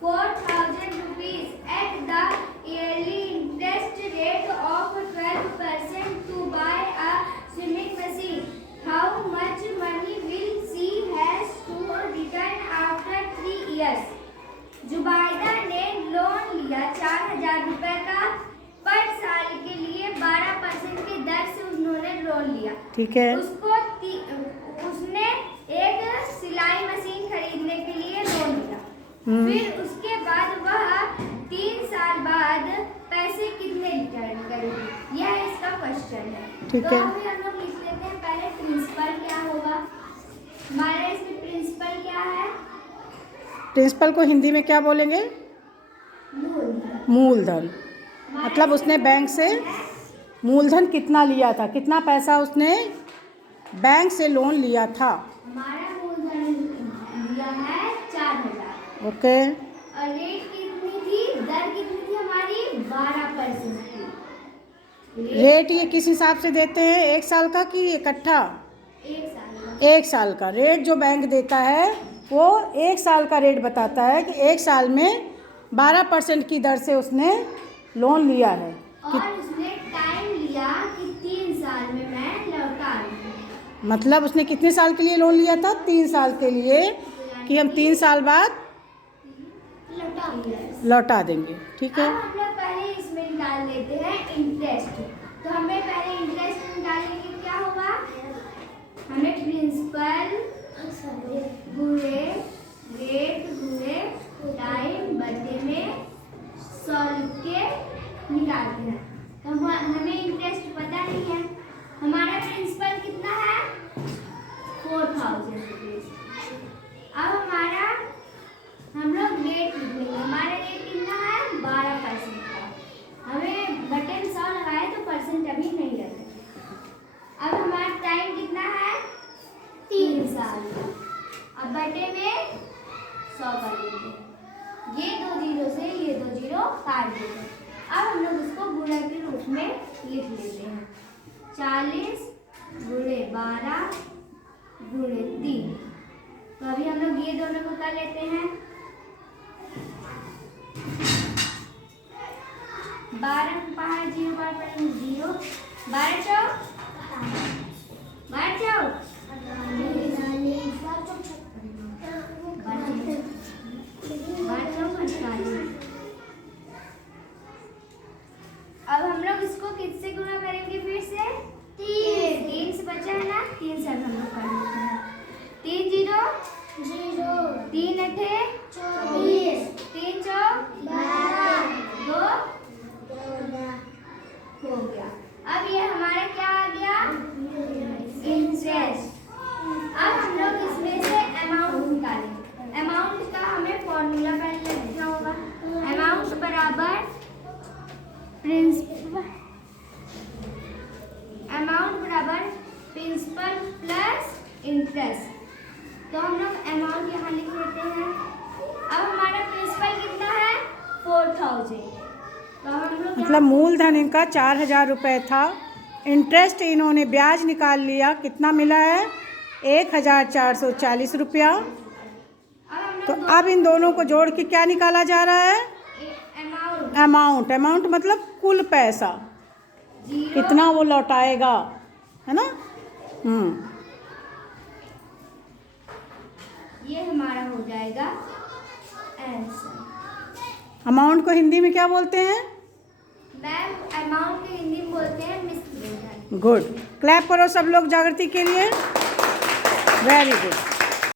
4,000 rupees at the yearly interest rate of 12% to buy a swimming machine. How much money will she has to return after 3 years? Zubaida ने loan लिया 4,000 रुपए का पर साल के लिए 12% की दर से उन्होंने लोन लिया। ठीक है। उसने एक सिलाई मशीन खरीदने के लिए लोन लिया। फिर उसके बाद वह 3 साल बाद पैसे कितने रिटर्न करेगी, यह इसका क्वेश्चन है। ठीक तो है। अभी हम लोग लिख लेते हैं पहले प्रिंसिपल क्या होगा। हमारे इसमें प्रिंसिपल क्या है? प्रिंसिपल को हिंदी में क्या बोलेंगे? मूलधन। मतलब उसने बैंक से मूलधन कितना लिया था, कितना पैसा उसने बैंक से लोन लिया था। हमारा मूलधन लिया है 4,000। ओके। और रेट कितनी थी, दर कितनी थी हमारी? 12% की। रेट ये किस हिसाब से देते हैं, 1 साल का कि इकट्ठा? 1 साल का। 1 साल का रेट जो बैंक देता है वो 1 साल का रेट बताता है कि 1 साल में 12% की दर से उसने लोन लिया है। और उसने टाइम लिया कि 3 साल में मैं लौटा दूँ। मतलब उसने कितने साल के लिए लोन लिया था? 3 साल के लिए, कि हम 3 साल बाद लौटा देंगे। ठीक है। अब हम लोग पहले इसमें निकाल लेते हैं इंटरेस्ट। तो हमें पहले इंटरेस्ट निकालने के क्या होगा, हमें प्रिंसिपल गुणे रेट गुणे टाइम बटे में 100 लिख के निकालते हैं। तो हमें इंटरेस्ट पता नहीं है। हमारा प्रिंसिपल कितना है? 4,000 रुपीज। अब हम लोग रेट लिख लेंगे। हमारा रेट कितना है? 12% का। हमें बटे में 100 लगाए तो परसेंट अभी नहीं लगे। अब हमारा टाइम कितना है? 3 साल का। अब बटे में 100 कर देंगे। ये 2 जीरो से ये 2 जीरो काट देते हैं। अब हम लोग इसको गुणा के रूप में लिख लेते हैं। 40 गुणे 12 गुणे 3। तो अभी हम लोग ये दोनों को कर लेते हैं। 12 बाहर 0 बार 0 12 चौक 48। अब हम लोग इसको किससे गुणा करेंगे? फिर से 3 से बचा है ना, 3 से हम लोग कर लेते हैं। 3 0 0 3 अठे 24 3 चौक 12 2 हो गया। अब ये हमारा क्या आ गया? इंटरेस्ट। अब हम लोग इसमें से अमाउंट निकालेंगे। अमाउंट का हमें फॉर्मूला पहले लिखना होगा। अमाउंट बराबर प्रिंसिपल प्लस इंटरेस्ट। तो हम लोग अमाउंट यहाँ लिख लेते हैं। अब हमारा प्रिंसिपल कितना है? 4,000। तो हम लोग मतलब मूलधन इनका 4,000 रुपये था। इंटरेस्ट इन्होंने ब्याज निकाल लिया, कितना मिला है? 1,440 रुपया। तो अब इन दोनों को जोड़ के क्या निकाला जा रहा है? अमाउंट मतलब कुल पैसा कितना वो लौटाएगा, है ना। ये हमारा हो जाएगा आंसर। अमाउंट को हिंदी में क्या बोलते हैं? मैम अमाउंट को हिंदी में बोलते हैं मिसलेनियस। गुड। क्लैप करो सब लोग जागृति के लिए। Very good.